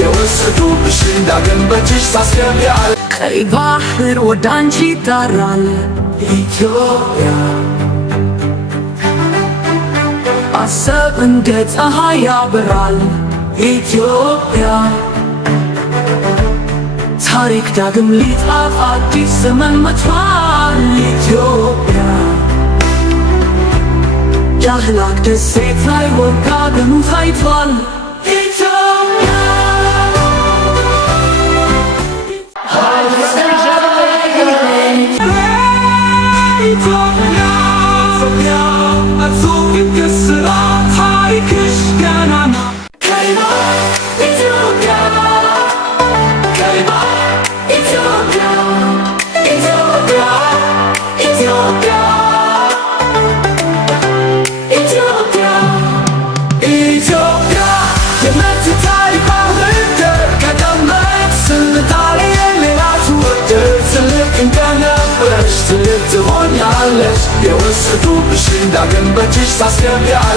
የወሰዱብሽ ዳግም በእጅሽ ታስገቢያለሽ። ቀይ ባህር ወደ አንቺ ይጣራል ኢትዮጵያ፣ አሰብ እንደ ፀሐይ ያበራል ኢትዮጵያ። ታሪክ ዳግም ሊጻፍ አዲስ ዘመን መጥቷል ኢትዮጵያ። ዳህላክ ደሴት ላይ ወጋገኑ ታይቷል ኢትዮጵያ። ትሆኛለሽ የወሰዱብሽ ዳግም በእጅሽ ታስገቢያለሽ።